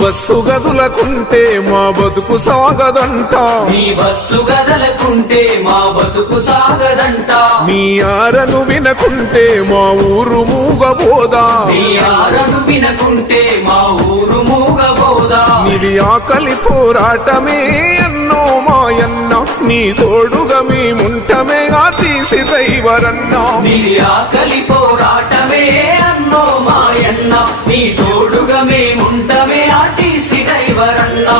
bus గదులకుంటే మా బతుకు సాగదంట మీ bus గదలకుంటే మా బతుకు సాగదంట మీ ఆరను వినకుంటే మా ఊరు మూగబోదా మీ ఆరను వినకుంటే మా ఊరు మూగబోదా ఇది ఆకలి పోరాటమే అన్నో మాయన్న నీ తోడుగా మేముంటమే ఆర్టీసీ డ్రైవర్ అన్నా నీది ఆకలి పోరాటమే అన్నో మాయన్న నీ తోడుగా మేముంటమే ఆర్టీసీ డ్రైవర్ అన్నా